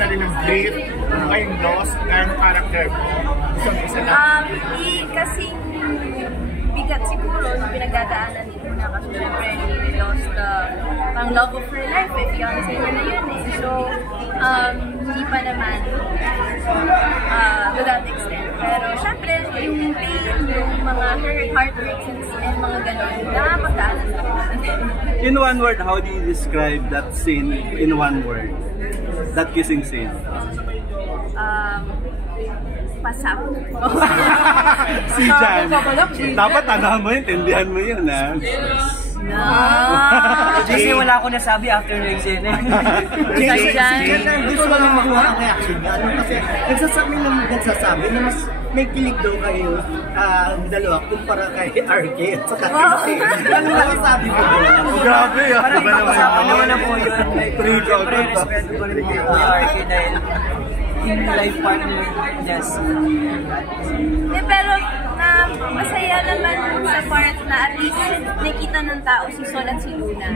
na rin ng brief kayong lost ng character. Isa na. Hindi kasing bigat siguro na pinagdadaanan ni Luna kasi syempre he lost pang love of her life fiancé niya na yun eh. So, hindi pa naman to that extent. Pero syempre, yung pain, yung mga heartbreaks and mga gano'n, nakapagdaanan na rin. In one word, how do you describe that scene in one word? That kissing scene? Pasap. Si Jan. Dapat mo yun, tindihan mo yun, ha? Kasi wala ako nasabi after ng scene. Si Jan. Gusto lang makuha ang reaction niya. Kasi nagsasabi na mas may kilig daw kayo dalawa kumpara kay RK at saka kay ano ba sabi mo? Grabe, ha? Parang ipag-usapan naman na po yun. Siyempre, respeto ko rin kay RK dahil yung life partner niya si... Pero masaya naman sa part na at least nakita ng tao si Sol at si Luna.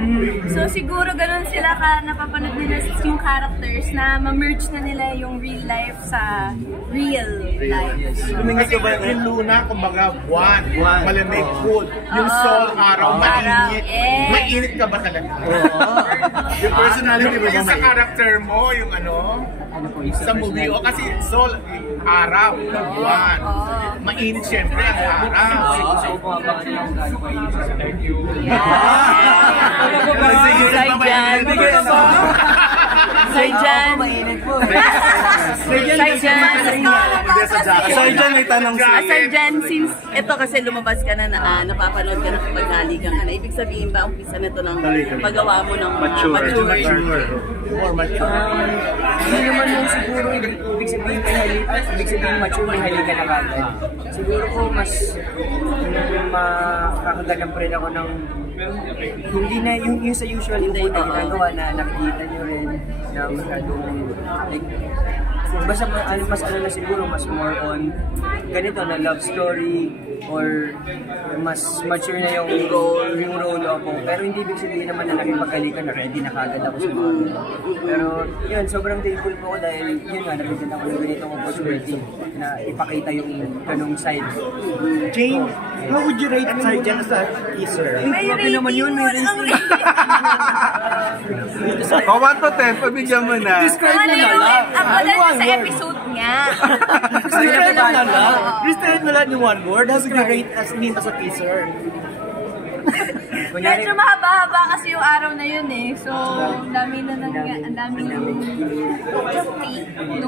So siguro ganun sila napapanood nila yung characters na ma-merge na nila yung real life sa real life. Kasi yung Luna, kumbaga, malamig, cool. Yung Sol, araw, mainit. Mainit ka ba talaga? Yung personality mo, yung sa character mo, yung sa movie, kasi Sol, araw, buwan. Mainit siyempre ang araw. Thank you. Saijan. Saijan, may tanong siya. Saijan, since ito kasi lumabas ka na napapanood ka na kapag naligang ka na, ibig sabihin ba umpisa na ito ng paggawa mo ng mature? More mature. Hindi naman yung siguro ibig sabihin mature may halika na kagad. Siguro ko mas makakaganap rin ako ng hindi na yung sa usual hindi na ginagawa na nakikita nyo rin na masyadong like basta mas na siguro mas more on ganito na love story or mas mature na yung role ako. Pero hindi ibig sabihin naman na nakipagkalikan na ready na kagad ako sa mga pero yun, sobrang thankful po ako dahil yun nga, nabigyan ako ng ganitong opportunity na ipakita yung ganong side. Jane, how would you rate Saijan as a teaser? May rating naman yun, may rating. 1 to 10, pabigyan mo na. Describe na lang. Ang maganda sa episode niya. Describe na lang. Describe na lang yung one word. How would you rate as a teaser? Medyo mahaba-haba kasi yung araw na yun eh. So, ang dami na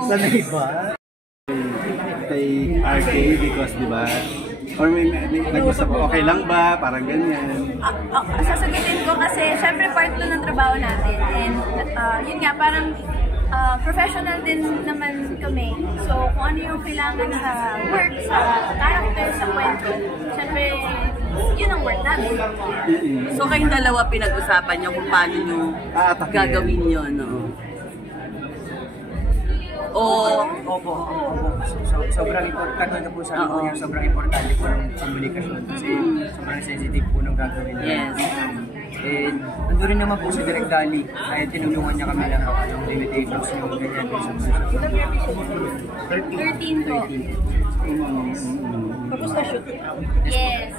Sanay ba? Kay RK because di ba? Or may nag-usap okay lang ba? Parang ganyan. Sasagutin ko kasi syempre part to ng trabaho natin. And yun nga, parang professional din naman kami. So, kung ano yung kailangan sa work, sa character, sa kwento, syempre, yun ang work natin. So kayong dalawa pinag-usapan niyo kung paano niyo gagawin yun, no? Opo. Sobrang importante na po sa akin yung sobrang importante po ng komunikasyon kasi sobrang sensitive po ng gagawin niya. Yes. And nandun rin naman po si Direk Dali ay tinulungan niya kami lang yung limitations yung ganyan. 13 po. Tapos na shoot. Yes.